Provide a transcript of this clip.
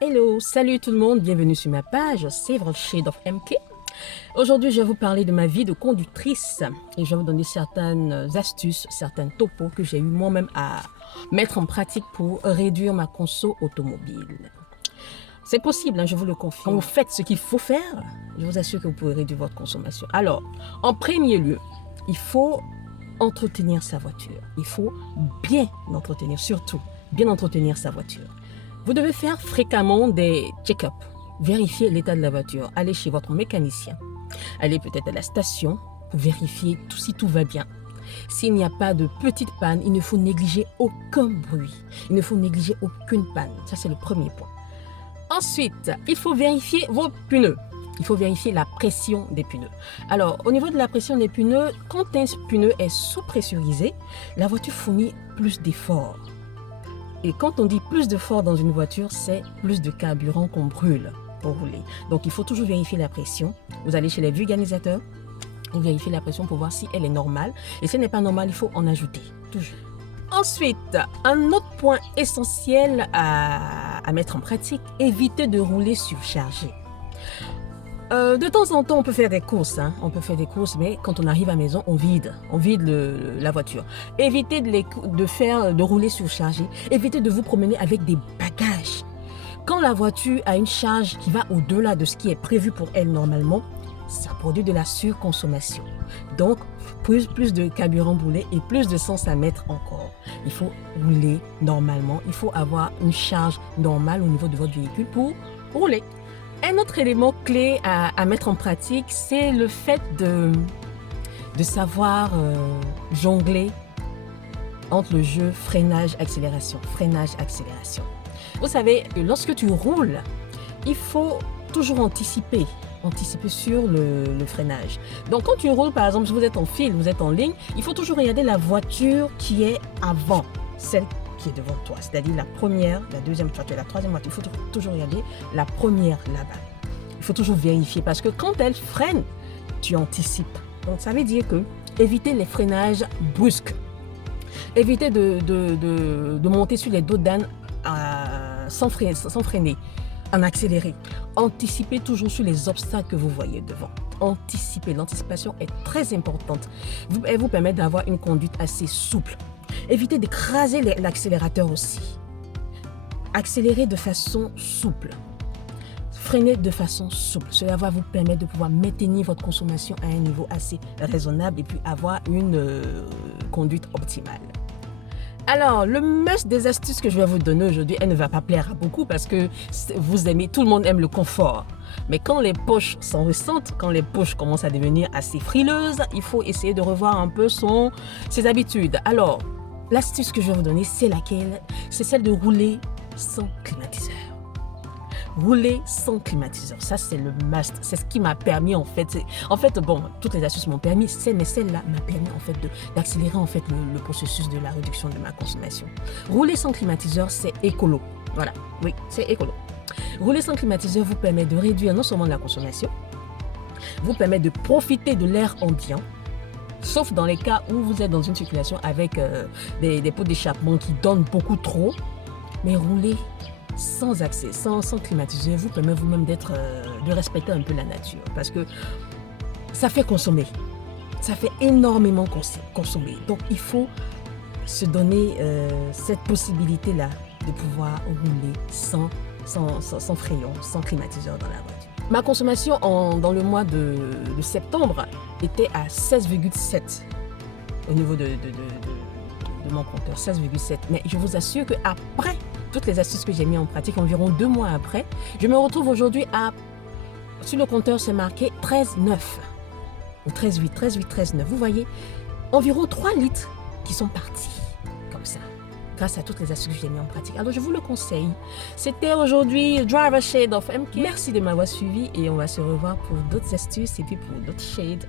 Hello, salut tout le monde, bienvenue sur ma page Several Shades of MK. Aujourd'hui, je vais vous parler de ma vie de conductrice et je vais vous donner certaines astuces, certains topos que j'ai eu moi-même à mettre en pratique pour réduire ma conso automobile. C'est possible, hein, je vous le confirme. Quand vous faites ce qu'il faut faire, je vous assure que vous pourrez réduire votre consommation. Alors, en premier lieu, il faut entretenir sa voiture. Il faut bien l'entretenir, surtout bien entretenir sa voiture. Vous devez faire fréquemment des check-ups, vérifier l'état de la voiture, aller chez votre mécanicien, aller peut-être à la station pour vérifier si tout va bien. S'il n'y a pas de petite panne, il ne faut négliger aucun bruit, il ne faut négliger aucune panne. Ça, c'est le premier point. Ensuite, il faut vérifier vos pneus. Il faut vérifier la pression des pneus. Alors, au niveau de la pression des pneus, quand un pneu est sous-pressurisé, la voiture fournit plus d'efforts. Et quand on dit plus d'efforts dans une voiture, c'est plus de carburant qu'on brûle pour rouler. Donc, il faut toujours vérifier la pression. Vous allez chez les vulgarisateurs, vous vérifiez la pression pour voir si elle est normale. Et si elle n'est pas normale, il faut en ajouter, toujours. Ensuite, un autre point essentiel à mettre en pratique, évitez de rouler surchargé. De temps en temps, on peut faire des courses, on peut faire des courses, mais quand on arrive à la maison, on vide la voiture. Évitez de rouler surchargé. Évitez de vous promener avec des bagages. Quand la voiture a une charge qui va au-delà de ce qui est prévu pour elle normalement, ça produit de la surconsommation. Donc, plus de carburant brûlé et plus de sens à mettre encore. Il faut rouler normalement. Il faut avoir une charge normale au niveau de votre véhicule pour rouler. Un autre élément clé à mettre en pratique, c'est le fait de savoir jongler entre le jeu freinage-accélération. Freinage-accélération. Vous savez, lorsque tu roules, il faut toujours anticiper sur le freinage. Donc quand tu roules, par exemple, si vous êtes en file, vous êtes en ligne, il faut toujours regarder la voiture qui est avant, celle qui est devant toi, c'est-à-dire la première, la deuxième voiture, la troisième voiture. Il faut toujours regarder la première là-bas. Il faut toujours vérifier parce que quand elle freine, tu anticipes. Donc ça veut dire que éviter les freinages brusques. Évitez de monter sur les dos d'âne sans freiner, en accéléré. Anticipez toujours sur les obstacles que vous voyez devant. Anticipez. L'anticipation est très importante. Elle vous permet d'avoir une conduite assez souple. Évitez d'écraser l'accélérateur aussi. Accélérez de façon souple. Freinez de façon souple. Cela va vous permettre de pouvoir maintenir votre consommation à un niveau assez raisonnable et puis avoir une conduite optimale. Alors, le must des astuces que je vais vous donner aujourd'hui, elle ne va pas plaire à beaucoup parce que tout le monde aime le confort. Mais quand les poches s'en ressentent, quand les poches commencent à devenir assez frileuses, il faut essayer de revoir un peu ses habitudes. Alors, l'astuce que je vais vous donner, c'est laquelle? C'est celle de rouler sans climatiseur. Rouler sans climatiseur, ça c'est le must. C'est ce qui m'a permis en fait. Bon, toutes les astuces m'ont permis, mais celle-là m'a permis en fait d'accélérer en fait le processus de la réduction de ma consommation. Rouler sans climatiseur, c'est écolo. Voilà, oui, c'est écolo. Rouler sans climatiseur vous permet de réduire non seulement la consommation, vous permet de profiter de l'air ambiant, sauf dans les cas où vous êtes dans une circulation avec des pots d'échappement qui donnent beaucoup trop. Mais rouler sans accès, sans climatiseur, vous permet vous-même de respecter un peu la nature. Parce que ça fait consommer. Ça fait énormément consommer. Donc, il faut se donner cette possibilité-là de pouvoir rouler sans frayons, sans climatiseur dans la voiture. Ma consommation dans le mois de septembre était à 16,7 au niveau de mon compteur, 16,7. Mais je vous assure qu'après toutes les astuces que j'ai mis en pratique, environ 2 mois après, je me retrouve aujourd'hui sur le compteur, c'est marqué 13,9 ou 13,8, 13,8, 13,9. Vous voyez, environ 3 litres qui sont partis comme ça, grâce à toutes les astuces que j'ai mis en pratique. Alors, je vous le conseille. C'était aujourd'hui Driver Shade of MK. Merci de m'avoir suivi et on va se revoir pour d'autres astuces et puis pour d'autres shades.